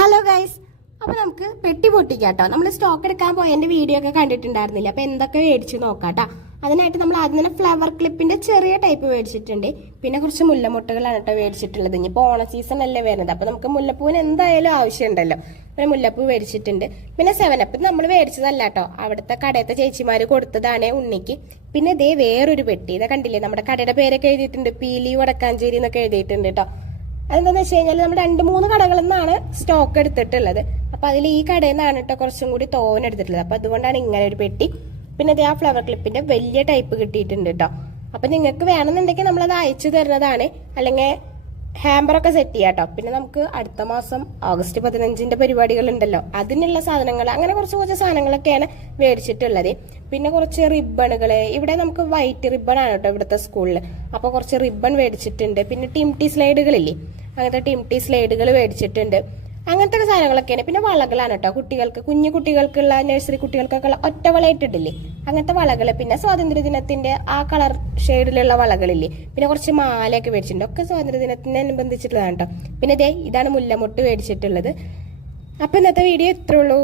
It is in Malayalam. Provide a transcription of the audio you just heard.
ഹലോ ഗൈസ് അപ്പോൾ നമുക്ക് പെട്ടി പൊട്ടിക്കാട്ടോ. നമ്മൾ സ്റ്റോക്ക് എടുക്കാൻ പോയതിന്റെ വീഡിയോ ഒക്കെ കണ്ടിട്ടുണ്ടായിരുന്നില്ല. അപ്പൊ എന്തൊക്കെ മേടിച്ച് നോക്കാട്ടോ. അതിനായിട്ട് നമ്മൾ ആദ്യം തന്നെ ഫ്ലവർ ക്ലിപ്പിന്റെ ചെറിയ ടൈപ്പ് മേടിച്ചിട്ടുണ്ട്. പിന്നെ കുറച്ച് മുല്ലമുട്ടകളാണ് കേട്ടോ മേടിച്ചിട്ടുള്ളത്. ഇനിയിപ്പോൾ ഓണ സീസൺ അല്ലേ വരുന്നത്. അപ്പോൾ നമുക്ക് മുല്ലപ്പൂവിന് എന്തായാലും ആവശ്യമുണ്ടല്ലോ. പിന്നെ മുല്ലപ്പൂ മേടിച്ചിട്ടുണ്ട്. പിന്നെ സെവൻ അപ്പ് നമ്മൾ മേടിച്ചതല്ല കേട്ടോ. അവിടുത്തെ കടയത്തെ ചേച്ചിമാർ കൊടുത്തതാണ് ഉണ്ണിക്ക്. പിന്നെ ഇതേ വേറൊരു പെട്ടി. ഇതാ കണ്ടില്ലേ? നമ്മുടെ കടയുടെ പേരൊക്കെ എഴുതിയിട്ടുണ്ട്. പീലി വടക്കാഞ്ചേരി എന്നൊക്കെ എഴുതിയിട്ടുണ്ട് കേട്ടോ. അതെന്താന്ന് വെച്ച് കഴിഞ്ഞാൽ നമ്മൾ രണ്ട് മൂന്ന് കടകളിൽ നിന്നാണ് സ്റ്റോക്ക് എടുത്തിട്ടുള്ളത്. അപ്പൊ അതിൽ ഈ കടയിൽ നിന്നാണ് കേട്ടോ കുറച്ചും കൂടി തോൻ എടുത്തിട്ടുള്ളത്. അപ്പൊ അതുകൊണ്ടാണ് ഇങ്ങനെ ഒരു പെട്ടി. പിന്നെ അതേ ആ ഫ്ലവർ ക്ലിപ്പിന്റെ വലിയ ടൈപ്പ് കിട്ടിയിട്ടുണ്ട് കേട്ടോ അപ്പൊ നിങ്ങൾക്ക് വേണമെന്നുണ്ടെങ്കിൽ നമ്മളത് അയച്ചു തരുന്നതാണ്. അല്ലെങ്കിൽ ഹാമ്പറൊക്കെ സെറ്റ് ചെയ്യാം കേട്ടോ പിന്നെ നമുക്ക് അടുത്ത മാസം ഓഗസ്റ്റ് പതിനഞ്ചിന്റെ പരിപാടികൾ ഉണ്ടല്ലോ അതിനുള്ള സാധനങ്ങൾ അങ്ങനെ കുറച്ച് കുറച്ച് സാധനങ്ങളൊക്കെയാണ് മേടിച്ചിട്ടുള്ളത്. പിന്നെ കുറച്ച് റിബണുകൾ ഇവിടെ നമുക്ക് വൈറ്റ് റിബൺ ആണ് കേട്ടോ ഇവിടുത്തെ സ്കൂളിൽ അപ്പൊ കുറച്ച് റിബൺ മേടിച്ചിട്ടുണ്ട്. പിന്നെ ടിംടി സ്ലൈഡുകളില്ലേ അങ്ങനത്തെ ടിംടി സ്ലൈഡുകൾ മേടിച്ചിട്ടുണ്ട്. അങ്ങനത്തെ സാധനങ്ങളൊക്കെയാണ് പിന്നെ വളകളാണ് കേട്ടോ. കുട്ടികൾക്ക് കുഞ്ഞു കുട്ടികൾക്കുള്ള നഴ്സറി കുട്ടികൾക്കൊക്കെ ഉള്ള ഒറ്റ വള ഇട്ടിട്ടില്ലേ? അങ്ങനത്തെ വളകൾ. പിന്നെ സ്വാതന്ത്ര്യ ദിനത്തിന്റെ ആ കളർ ഷെയ്ഡിലുള്ള വളകളില്ലേ? പിന്നെ കുറച്ച് മാലയൊക്കെ മേടിച്ചിട്ടുണ്ട്. ഒക്കെ സ്വാതന്ത്ര്യ ദിനത്തിനനുബന്ധിച്ചിട്ടുള്ളതാണ് കേട്ടോ. പിന്നെ ഇതേ ഇതാണ് മുല്ലമുട്ട് മേടിച്ചിട്ടുള്ളത്. അപ്പൊ ഇന്നത്തെ വീഡിയോ ഇത്രേ ഉള്ളൂ.